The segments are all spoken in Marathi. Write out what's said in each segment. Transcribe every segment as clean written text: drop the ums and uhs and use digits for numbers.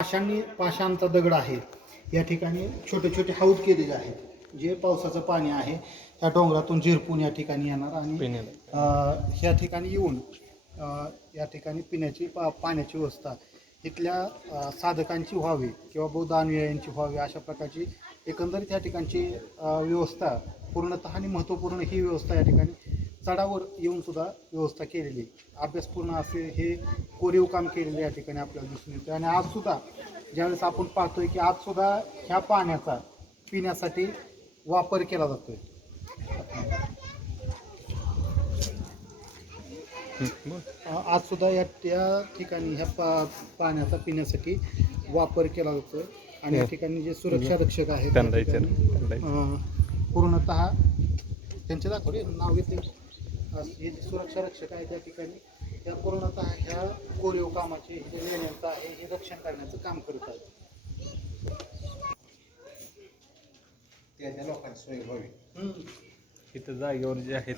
पाषाणचा दगड आहे. या ठिकाणी छोटे छोटे हौद केलेले आहेत, जे पावसाचं पाणी आहे त्या डोंगरातून झिरपून या ठिकाणी येणार आणि ह्या ठिकाणी येऊन या ठिकाणी पाण्याची व्यवस्था इथल्या साधकांची व्हावी किंवा बौद्ध अनुयायांची व्हावी, अशा प्रकारची एकंदरीत या ठिकाणची व्यवस्था पूर्णतः आणि महत्त्वपूर्ण ही व्यवस्था या ठिकाणी चढावर येऊन सुद्धा व्यवस्था केलेली, अभ्यासपूर्ण असे हे कोरीव काम केलेले या ठिकाणी आपल्याला दिसून येतं. आणि आज सुद्धा ज्यावेळेस आपण पाहतोय की आज सुद्धा ह्या पाण्याचा पिण्यासाठी वापर केला जातोय. आज सुद्धा त्या ठिकाणी ह्या पाण्याचा पिण्यासाठी वापर केला जातोय. आणि या ठिकाणी जे सुरक्षा रक्षक आहेत पूर्णतः त्यांचे दाखवले नाव घेतले, हे जे सुरक्षा रक्षक आहेत त्या ठिकाणी त्या पूर्णतः ह्या कोरीव कामाचे जे लेण्यांचं आहे हे रक्षण करण्याचं काम करत आहेत. त्या लोकांची सोय व्हावी इथं जागेवर जे आहेत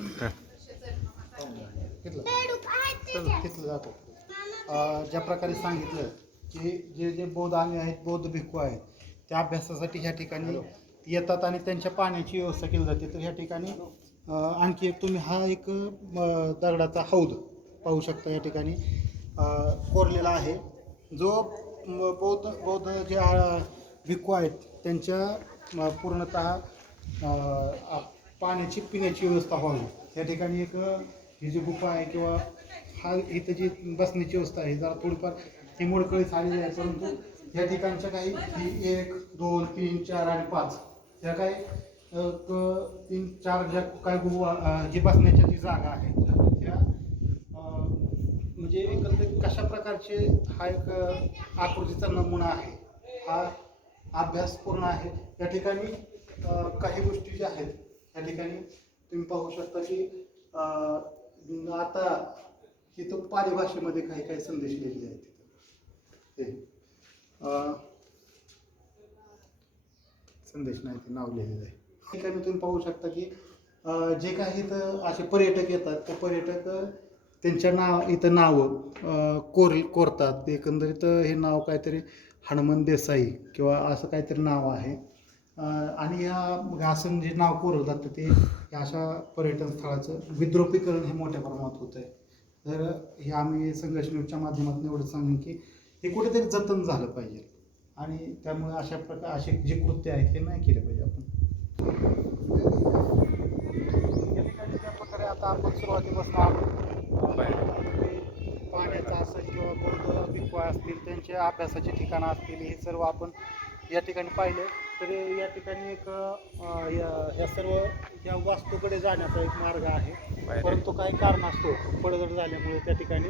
तिथलं जातो. ज्या प्रकारे सांगितलं की जे जे बौद्ध आहेत, बौद्ध भिक्खू आहेत, त्या अभ्यासासाठी ह्या ठिकाणी येतात आणि त्यांच्या पाण्याची व्यवस्था केली जाते. तर ह्या ठिकाणी आणखी एक तुम्ही हा एक दगडाचा हौद पाहू शकता या ठिकाणी कोरलेला आहे, जो बौद्ध जे भिक्खू आहेत त्यांच्या पूर्णतः पाण्याची पिण्याची व्यवस्था व्हावी. या ठिकाणी एक ही जी गुफा आहे किंवा हा इथं जी बसण्याची व्यवस्था आहे जरा थोडीफार ही मोडकळी झालेली आहे, परंतु या ठिकाणच्या काही 1, 2, 3, 4 आणि 5 या काही 3, 4 ज्या काय जी बसण्याच्या जी जागा आहे त्या म्हणजे एकंदरीत कशा प्रकारचे हा एक आकृतीचा नमुना आहे, हा अभ्यास पूर्ण आहे. या ठिकाणी काही गोष्टी ज्या आहेत या ठिकाणी तुम्ही पाहू शकता की आता इथं पाली भाषेमध्ये काही काही संदेश लिहिलेले आहेत. तिथं ते संदेश नाही, ते नाव लिहिलेलं आहे. ठिकाणी तुम्ही पाहू शकता की जे काही इथं असे पर्यटक येतात ते पर्यटक त्यांच्या इथं नावं कोरतात. एकंदरीत हे नाव काहीतरी हनुमान देसाई किंवा असं काहीतरी नाव आहे. आणि असं जे नाव कोरलं जातं ते अशा पर्यटन स्थळाचं विद्रुपीकरण हे मोठ्या प्रमाणात होत आहे. तर हे आम्ही संघर्ष न्यूजच्या माध्यमातून एवढं सांगून की हे कुठेतरी जतन झालं पाहिजे आणि त्यामुळे असे जे कृत्य आहेत हे नाही केले पाहिजे आपण. या ठिकाणी त्या प्रकारे आता आपण सुरुवातीपासून पाण्याचा असेल किंवा बौद्ध भिक्खू असतील त्यांच्या अभ्यासाची ठिकाणं असतील हे सर्व आपण या ठिकाणी पाहिले. तर या ठिकाणी एक ह्या सर्व या वास्तूकडे जाण्याचा एक मार्ग आहे, परंतु काही कारणास्तव पडझड झाल्यामुळे त्या ठिकाणी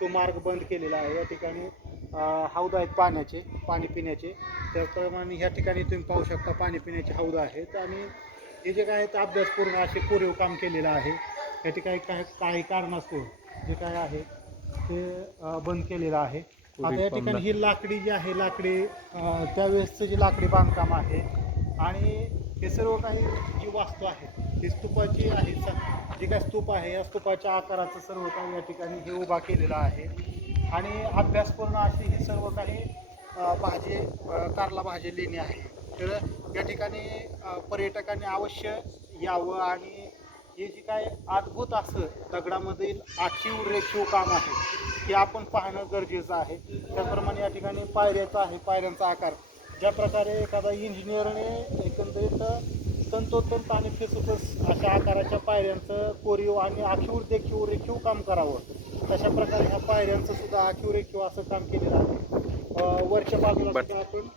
तो मार्ग बंद केलेला आहे. या ठिकाणी हौद आहेत पाणी पिण्याचे, त्याप्रमाणे ह्या ठिकाणी तुम्ही पाहू शकता पाणी पिण्याचे हौद आहेत. आणि हे जे काय अभ्यासपूर्ण असे कोरीव काम केलेलं आहे. या ठिकाणी काही कारणास्तव जे काय आहे ते बंद केलेलं आहे. आता या ठिकाणी ही लाकडी जी आहे त्यावेळेसचं जे लाकडी बांधकाम आहे आणि हे सर्व काही जी वास्तू आहे ही स्तूपाची आहे. जे काय स्तूप आहे या स्तूपाच्या आकाराचं सर्व काही या ठिकाणी हे उभा केलेलं आहे. आणि अभ्यासपूर्ण अशी ही सर्व काही कारला भाजी लेणी आहे. तर या ठिकाणी पर्यटकांनी अवश्य यावं आणि हे जे काय अद्भुत असं दगडामधील आखीव रेखीव काम आहे हे आपण पाहणं गरजेचं आहे. त्याचप्रमाणे या ठिकाणी पायऱ्यांचा आकार ज्या प्रकारे एखादा इंजिनियरने एकंदरीत तंतोतंत आणि फेसोफेस अशा आकाराच्या पायऱ्यांचं कोरीव आणि आखीव रेखीव काम करावं, तशा प्रकारे ह्या पायऱ्यांचं सुद्धा आखीव रेखीव असं काम केलेलं आहे. वरच्या बाजूला सुद्धा आपण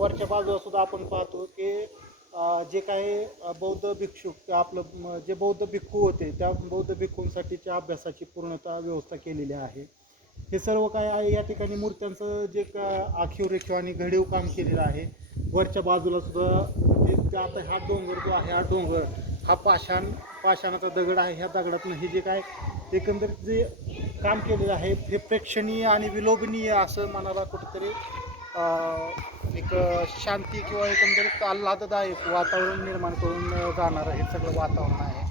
वरच्या बाजूला सुद्धा आपण पाहतो की जे काही बौद्ध भिक्षू आपलं जे बौद्ध भिक्खू होते त्या बौद्ध भिक्खूंसाठीच्या अभ्यासाची पूर्णतः व्यवस्था केलेली आहे. हे सर्व काय आहे या ठिकाणी मूर्त्यांचं जे आखीव रेखीव आणि घडीव काम केलेलं आहे. वरच्या बाजूला सुद्धा आता हा डोंगर जो आहे, हा डोंगर हा पाषाणाचा दगड आहे. ह्या दगडातून हे जे काय एकंदरीत जे काम केलेलं आहे हे प्रेक्षणीय आणि विलोभनीय असं मनाला कुठेतरी एक शांती किंवा एकंदरीत आल्हाददायक वातावरण निर्माण करून जाणारं हे सगळं वातावरण आहे.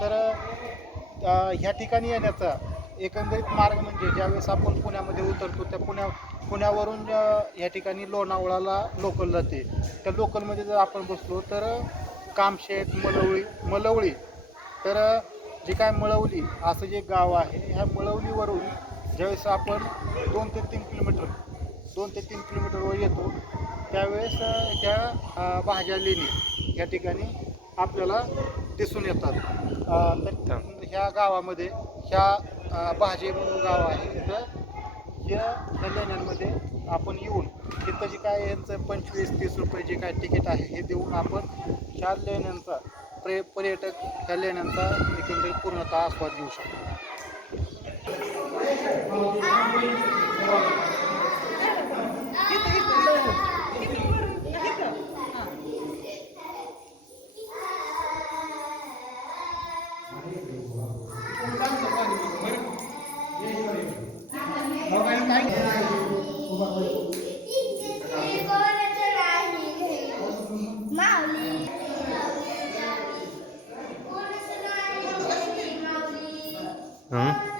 तर ह्या ठिकाणी येण्याचा एकंदरीत मार्ग म्हणजे ज्यावेळेस आपण पुण्यामध्ये उतरतो त्या पुण्यावरून या ठिकाणी लोणावळाला लोकल जाते. त्या लोकलमध्ये जर आपण बसलो तर कामशेत मलवळी तर जे काय मळवली असं जे गाव आहे ह्या मळवलीवरून ज्यावेळेस आपण 2 ते 3 किलोमीटरवर येतो त्यावेळेस ह्या भाज्या लेणी या ठिकाणी आपल्याला दिसून येतात. तर ह्या गावामध्ये ह्या भाजी म्हणून गाव आहे तिथं ह्या लेण्यांमध्ये आपण येऊन तिथं जे काय यांचं 25-30 रुपये जे काय तिकीट आहे हे देऊन आपण ह्या लेण्यांचा पर्यटक ह्या लेण्यांचा एकंदरीत पूर्णतः आस्वाद घेऊ शकतो. हं?